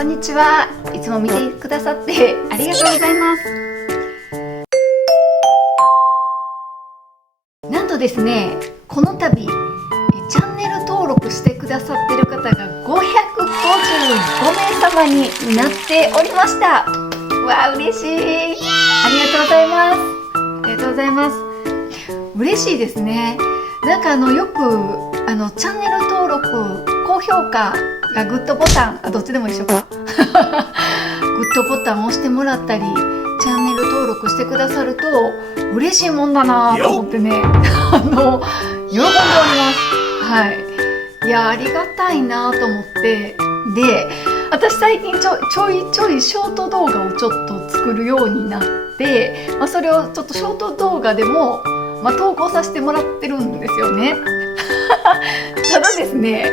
こんにちは。いつも見てくださってありがとうございます。なんとですね、この度チャンネル登録してくださってる方が555名様になっておりました。わあ、嬉しい。ありがとうございます。ありがとうございます。嬉しいですね。なんかよくチャンネル登録、高評価がグッドボタン、どっちでも一緒かグッドボタンを押してもらったり、チャンネル登録してくださると嬉しいもんだなと思ってね喜んでおります。はい、いや、ありがたいなと思って。で、私最近ちょいちょいショート動画をちょっと作るようになって、それをちょっとショート動画でも投稿させてもらってるんですよねただですね、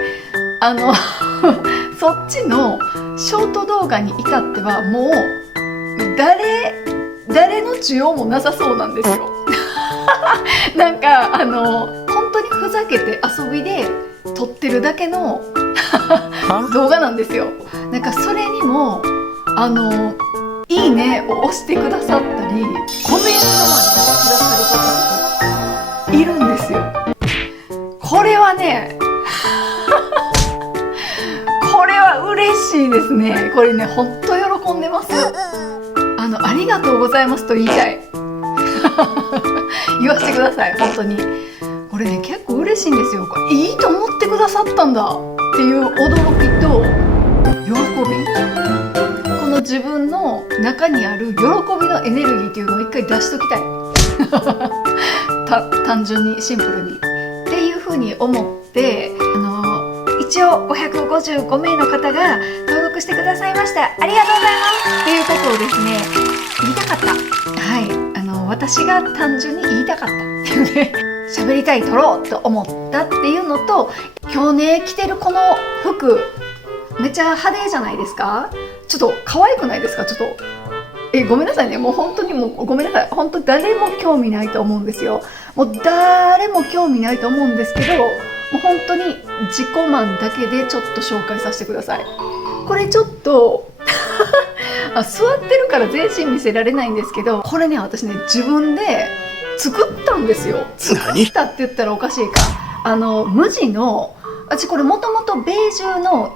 そっちのショート動画に至ってはもう誰の需要もなさそうなんですよなんか本当にふざけて遊びで撮ってるだけの動画なんですよ。なんかそれにもいいねを押してくださったり、コメントまでくださる方とかいるんですよ。これはねこれは嬉しいですね。これね、ほんと喜んでます。ありがとうございますと言いたい言わせてください。本当にこれね、結構嬉しいんですよ。これいいと思ってくださったんだっていう驚きと喜び、この自分の中にある喜びのエネルギーっていうのを一回出しときたい単純にシンプルにっていう風に思って、一応555名の方が登録してくださいました。ありがとうございますっていうことをですね、言いたかった。はい、私が単純に言いたかったっていうね喋りたい、撮ろうと思ったっていうのと、今日ね着てるこの服めっちゃ派手じゃないですか。ちょっと可愛くないですか。ちょっとごめんなさいね、もう本当にもうごめんなさい。本当誰も興味ないと思うんですよ。もう誰も興味ないと思うんですけど、もう本当に自己満だけでちょっと紹介させてください。これちょっと座ってるから全身見せられないんですけど、これね、私ね自分で作ったんですよ。作ったって言ったらおかしいか。無地の、私これもともとベージュ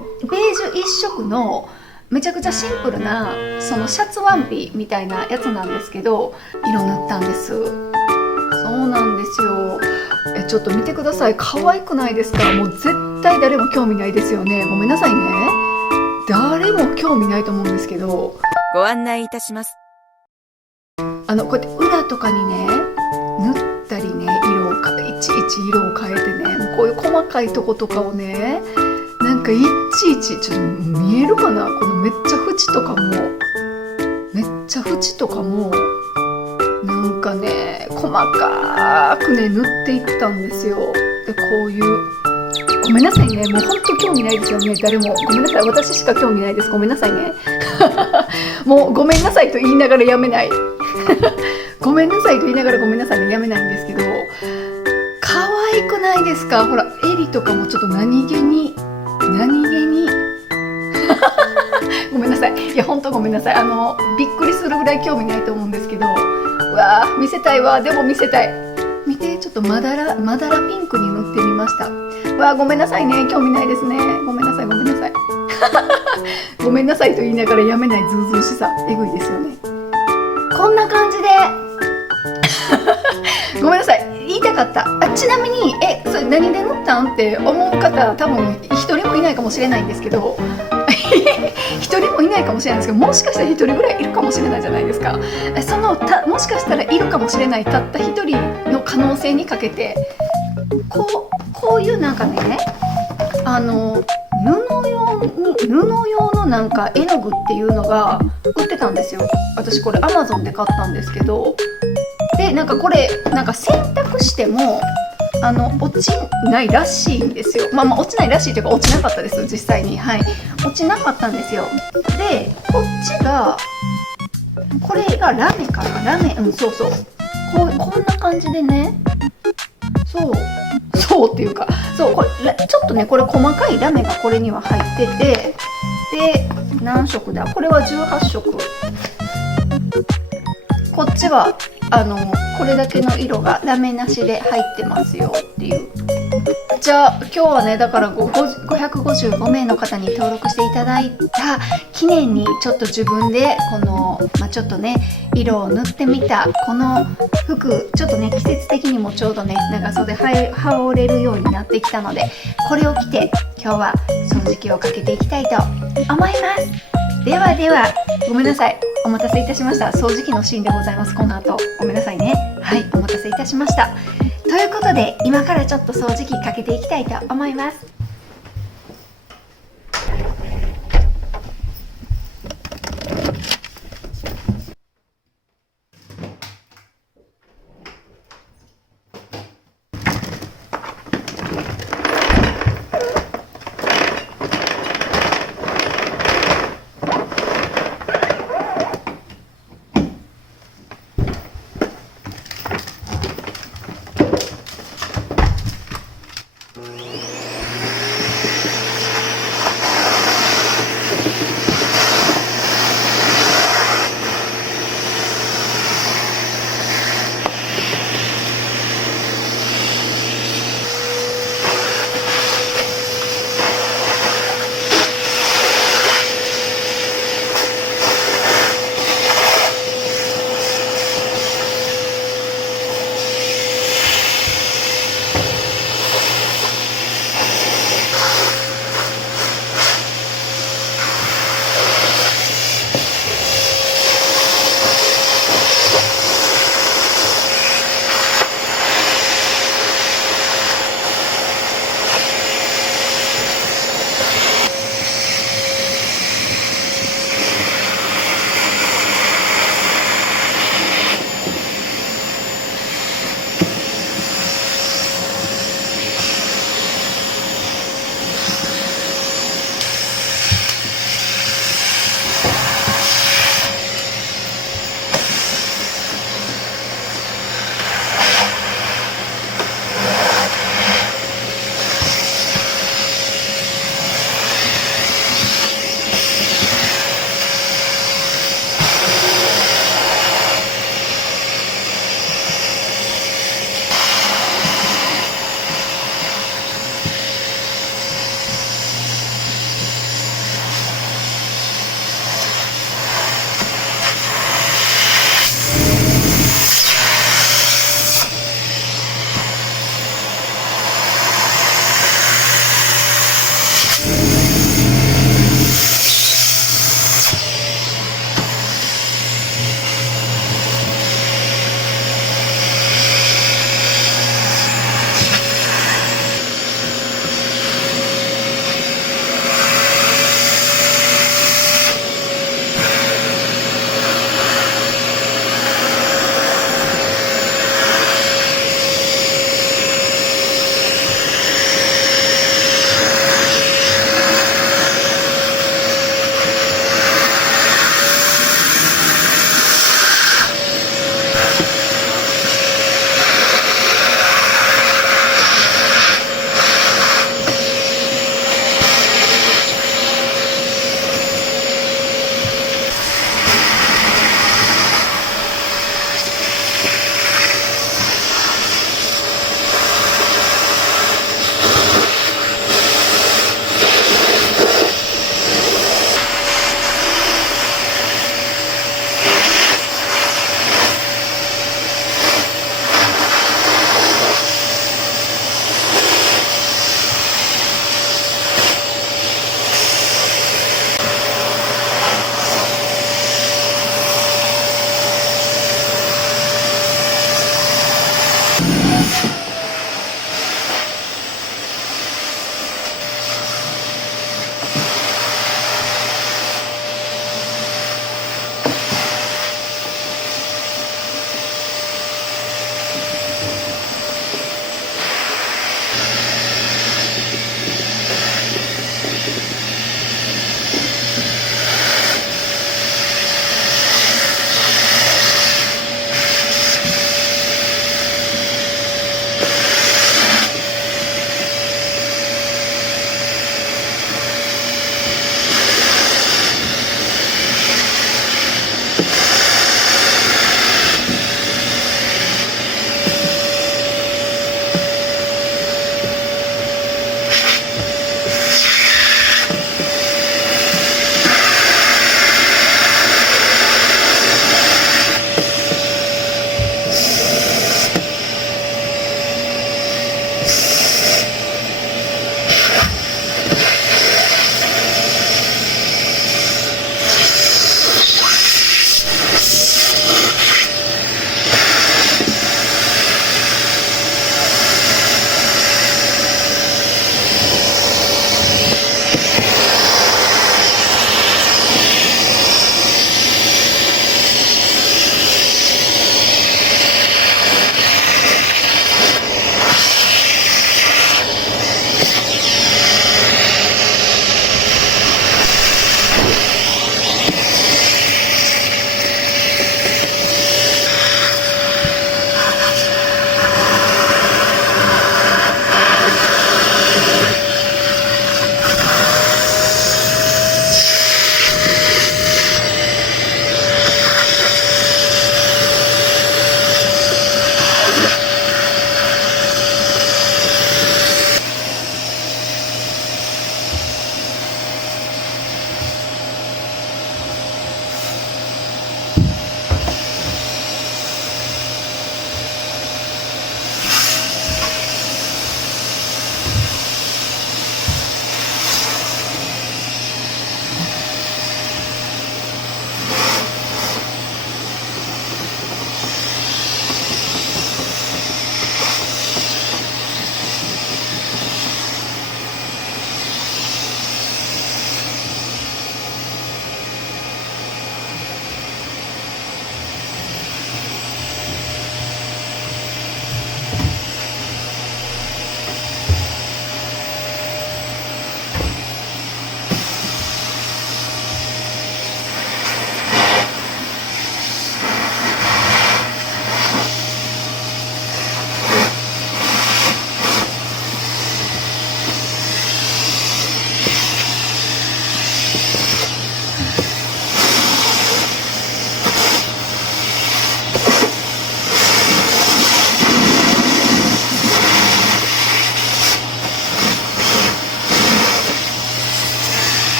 一色のめちゃくちゃシンプルなそのシャツワンピみたいなやつなんですけど、色塗ったんです。そうなんですよ。ちょっと見てください。可愛くないですか。もう絶対誰も興味ないですよね。ごめんなさいね、誰も興味ないと思うんですけど、ご案内いたします。こうやって裏とかにね塗ったりね、いちいち色を変えてね、もうこういう細かいとことかをね、なんかいちいち、ちょっと見えるかな、このめっちゃ縁とかもなんかね細かくね塗っていったんですよ。で、こういう、ごめんなさいね、もうほんと興味ないですよね、誰も。ごめんなさい、私しか興味ないです。ごめんなさいねもうごめんなさいと言いながらやめないごめんなさいと言いながらごめんなさいね、やめないんですけど、可愛くないですか。ほら、襟とかもちょっと何気にごめんなさい。いや、ほんとごめんなさい。びっくりするぐらい興味ないと思うんですけど、うわー、見せたいわ。でも見せたい。見て、ちょっとまだらピンクに塗ってみました。うわー、ごめんなさいね、興味ないですね。ごめんなさいごめんなさいと言いながらやめないズうずうしさ、えぐいですよね。こんな感じでごめんなさい、言いたかった。ちなみにそれ何で塗ったんって思う方多分一人もいないかもしれないんですけど一人もいないかもしれないんですけど、もしかしたら一人ぐらいいるかもしれないじゃないですか。もしかしたらいるかもしれないたった一人の可能性にかけて、こういうなんかね、布用のなんか絵の具っていうのが売ってたんですよ。私これ Amazon で買ったんですけど、で、なんかこれなんか洗濯しても落ちないらしいんですよ。落ちないらしいというか、落ちなかったです、実際に。はい、落ちなかったんですよ。で、これがラメかな、そうそう、こんな感じでね、そうっていうか、そう、これちょっとね、これ細かいラメがこれには入ってて、で何色だ、これは18色、こっちはこれだけの色がダメなしで入ってますよっていう。じゃあ今日はね、だから555名の方に登録していただいた記念に、ちょっと自分でこの、ちょっとね色を塗ってみたこの服、ちょっとね季節的にもちょうどね長袖羽織れるようになってきたので、これを着て今日は掃除機をかけていきたいと思います。ではでは、ごめんなさい、お待たせいたしました。掃除機のシーンでございます。この後ごめんなさいね。はい、お待たせいたしました。ということで、今からちょっと掃除機かけていきたいと思います。